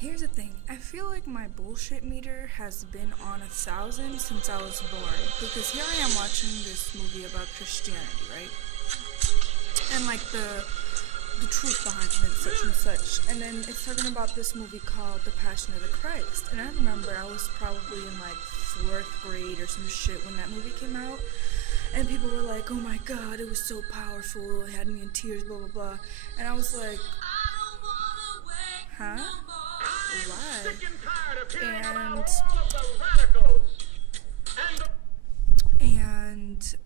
Here's the thing. I feel like my bullshit meter has been on 1,000 since I was born. Because here I am watching this movie about Christianity, right? And like the truth behind it and such and such. And then it's talking about this movie called The Passion of the Christ. And I remember I was probably in like 4th grade or some shit when that movie came out. And people were like, oh my god, it was so powerful, it had me in tears, blah blah blah. And I was like, huh? Why? And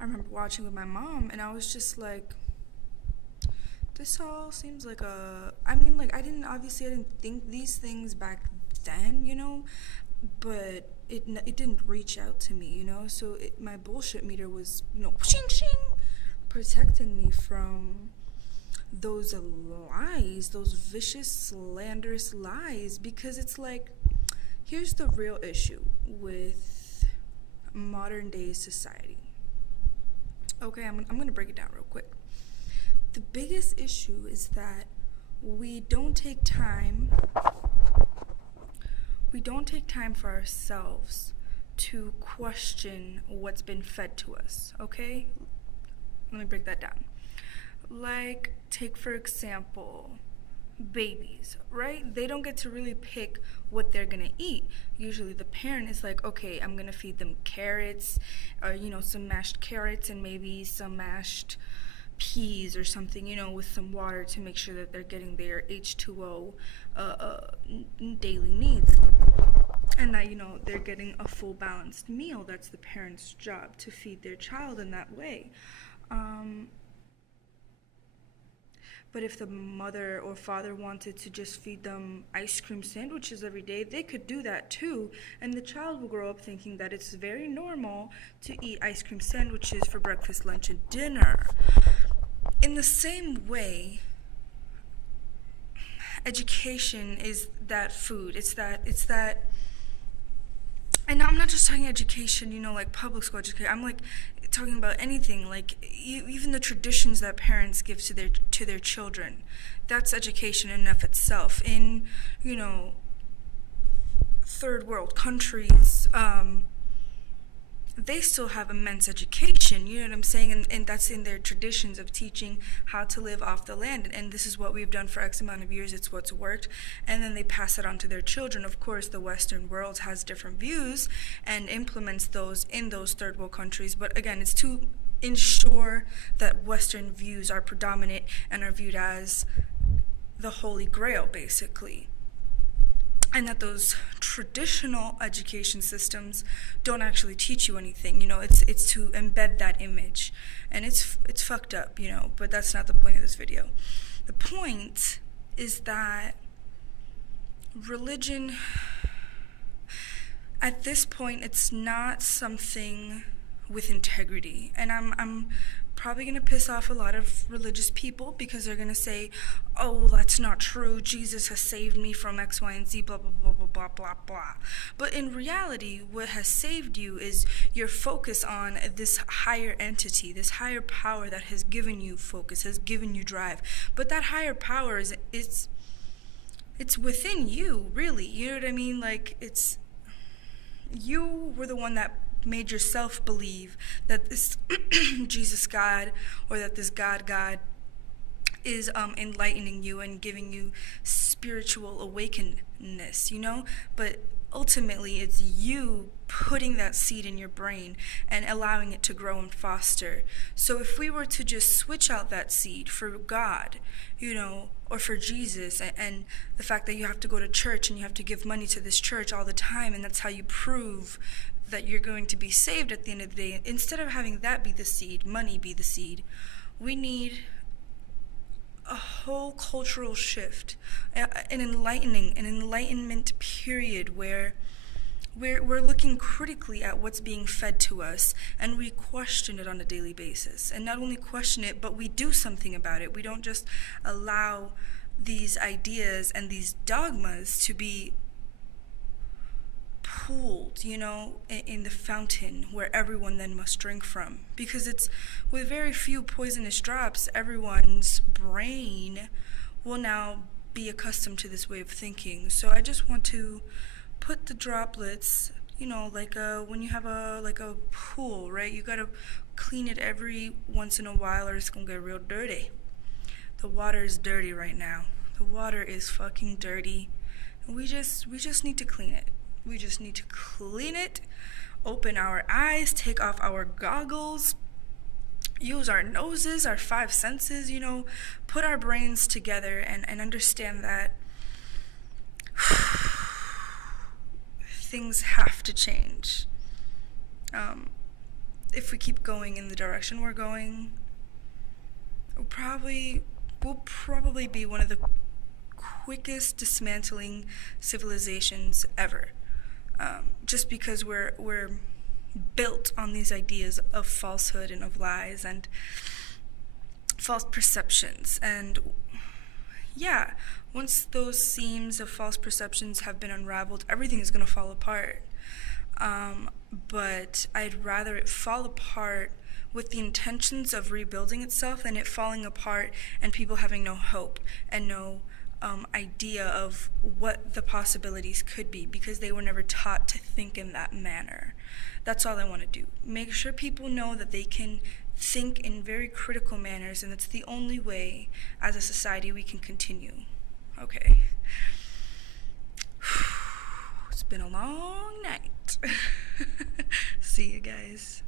I remember watching with my mom, and I was just like, this all seems like I mean, like, I didn't think these things back then, but it didn't reach out to me, so my bullshit meter was, shing shing, protecting me from those lies, those vicious, slanderous lies, because it's like, here's the real issue with modern day society. Okay, I'm gonna break it down real quick. The biggest issue is that we don't take time for ourselves to question what's been fed to us, okay? Let me break that down. Like, take for example, babies, right? They don't get to really pick what they're gonna eat. Usually the parent is like, okay, I'm gonna feed them carrots, or some mashed carrots and maybe some mashed peas or something, with some water to make sure that they're getting their H2O daily needs. And that, they're getting a full balanced meal. That's the parent's job, to feed their child in that way. But if the mother or father wanted to just feed them ice cream sandwiches every day, they could do that too. And the child will grow up thinking that it's very normal to eat ice cream sandwiches for breakfast, lunch, and dinner. In the same way, education is that food. It's that, and I'm not just talking education, like public school education. I'm like talking about anything, like even the traditions that parents give to their children. That's education in and of itself. In third world countries, they still have immense education, you know what I'm saying? And that's in their traditions of teaching how to live off the land. And this is what we've done for X amount of years. It's what's worked. And then they pass it on to their children. Of course, the Western world has different views and implements those in those third world countries. But again, it's to ensure that Western views are predominant and are viewed as the Holy Grail, basically. And that those traditional education systems don't actually teach you anything. It's to embed that image, and it's fucked up. But that's not the point of this video. The point is that religion, at this point, it's not something with integrity, and I'm probably going to piss off a lot of religious people, because they're going to say, oh, well, that's not true, Jesus has saved me from X, Y, and Z, blah, blah, blah, blah, blah, blah, blah. But in reality, what has saved you is your focus on this higher entity, this higher power that has given you focus, has given you drive. But that higher power it's within you, really. You know what I mean? Like, you were the one that made yourself believe that this Jesus God, or that this God is enlightening you and giving you spiritual awakenedness, but ultimately it's you putting that seed in your brain and allowing it to grow and foster. So if we were to just switch out that seed for God, or for Jesus, and the fact that you have to go to church and you have to give money to this church all the time, and that's how you prove that you're going to be saved at the end of the day, instead of having that be the seed, money be the seed, we need a whole cultural shift, an enlightenment period where we're looking critically at what's being fed to us, and we question it on a daily basis. And not only question it, but we do something about it. We don't just allow these ideas and these dogmas to be pooled, in the fountain where everyone then must drink from. Because it's with very few poisonous drops, everyone's brain will now be accustomed to this way of thinking. So I just want to put the droplets, like when you have a pool, right? You gotta clean it every once in a while, or it's gonna get real dirty. The water is dirty right now. The water is fucking dirty. And we just need to clean it. We just need to clean it, open our eyes, take off our goggles, use our noses, our five senses, put our brains together and understand that things have to change. If we keep going in the direction we're going, we'll probably be one of the quickest dismantling civilizations ever. Just because we're built on these ideas of falsehood and of lies and false perceptions. And yeah, once those seams of false perceptions have been unraveled, everything is going to fall apart. But I'd rather it fall apart with the intentions of rebuilding itself than it falling apart and people having no hope and no idea of what the possibilities could be, because they were never taught to think in that manner. That's all I want to do. Make sure people know that they can think in very critical manners, and it's the only way as a society we can continue. Okay. It's been a long night. See you guys.